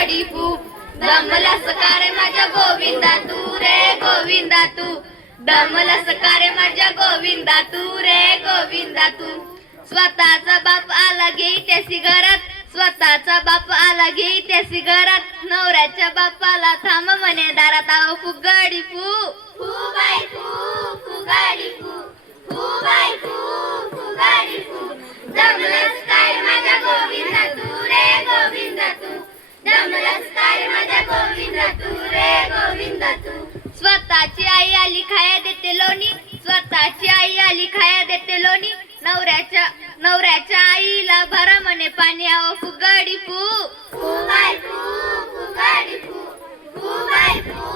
फुगडी फू दमलस का रे माझ्या गोविंदा तू रे गोविंदा तू दमलस का रे माझ्या गोविंदा तू रे गोविंदा तू स्वतःचा बाप आला घे त्याची घरात स्वतःचा बाप आला घे त्याची घरात नवऱ्याच्या बापाला थांब म्हणे दारात आव फुगडी फू फू बाई फू फुगडी फू फू बाई फू फुगडी फू दमलस काय माझ्या गोविंदा तू रे गोविंदा तू दमलस काय माझ्या गोविंदा तू रे गोविंदा तू स्वतःची आई आली खाया देते लोणी स्वतःची आई आली खाया देते लोणी नवऱ्याच्या आईला भरा म्हणे पाणी आव फुगडी फू फू बाई फू फुगडी फू फू बाई फू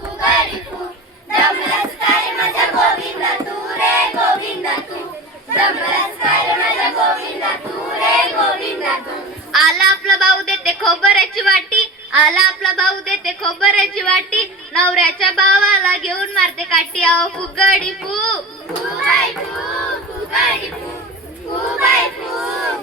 फुगडी फू दमलस काय माझ्या गोविंदा तू रे गोविंदा तू दमलस काय माझ्या गोविंदा तू रे गोविंदा तू आला आपला भाऊ देते खोबऱ्याची वाटी आला आपला भाऊ देते खोबऱ्याची वाटी नवऱ्याच्या भावाला घेऊन मारते काठी आव फुगडी फू फू बाई फू फुगडी फू फू बाई फू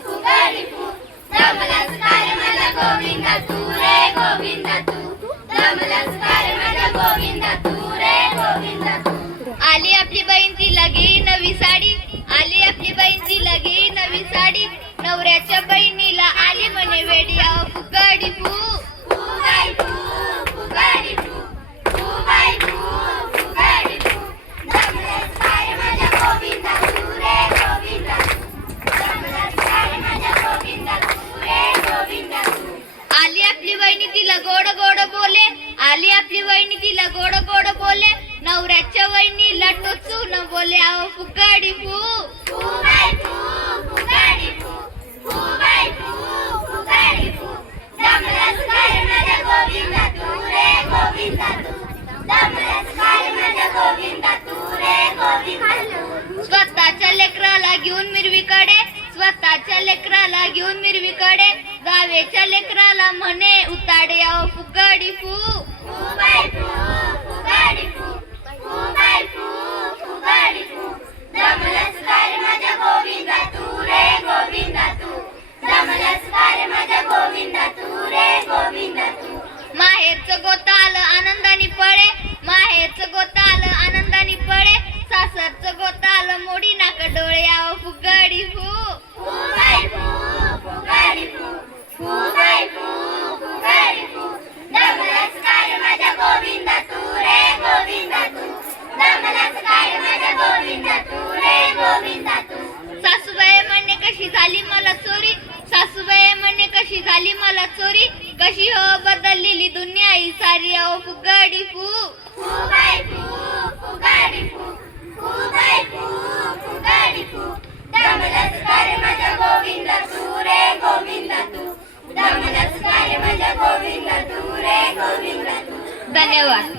फुगडी फू दमलस काय माझ्या गोविंदा तू रे गोविंदा तू दमलस काय माझ्या गोविंदा तू रे गोविंदा तू आली आपली बहीण तिला घे नवी साडी आली आपली बहीण तिला घे नवी साडी नवऱ्याच्या बहिणीला आली म्हणे वेडी आव फुगडी फू फू बाई फू फुगडी फू फू बाई फू फुगडी फू दमलस काय माझ्या गोविंदा तू रे गोविंदा तू दमलस काय माझ्या गोविंदा तू रे गोविंदा तू आली आपली वहिनी तिला गोड गोड बोले आली आपली वहिनी तिला गोड गोड बोले नवऱ्याच्या वहिनीला टोचून बोले आव फुगडी फू फू बाई फू फुगडी फू फू बाई फू फुगडी फू दमलस काय माझ्या गोविंदा तू रे गोविंदा तू दमलस काय माझ्या गोविंदा तू रे गोविंदा तू स्वतःच्या लेकराला घेऊन मिरवीकडे स्वतःच्या लेकराला घेऊन मिरवीकडे गावेच्या लेकराला म्हणे उताडे आव फुगडी फू फू बाई फू फुगडी फू फू बाई फू फुगडी फू दमलस काय माझ्या गोविंदा तू रे गोविंदा तू दमलस काय माझ्या गोविंदा तू रे गोविंदा तू माहेरचं गोता आलं आनंदाने पळे माहेरचं गोता आलं आनंदाने पळे सासरचं गोता आलं मोडी नाक डोळे आव फुगडी फू फू बाई फू फुगडी फू फू बाई फू फुगडी फू दमलस काय माझ्या गोविंदा तू रे गोविंदा तू दमलस काय माझ्या गोविंदा तू रे गोविंदा तू सासूबाई म्हणणे कशी झाली मला चोरी सासूबाई म्हणणे कशी झाली मला चोरी कशी हो बदललेली दुनिया ही सारी आव फुगडी फू फू बाई फू फुगडी फू फू बाई फू फुगडी फू दमलस काय माझ्या गोविंदा तू रे गोविंदा तू दमलस काय माझ्या गोविंदा तू रे गोविंदा तू धन्यवाद.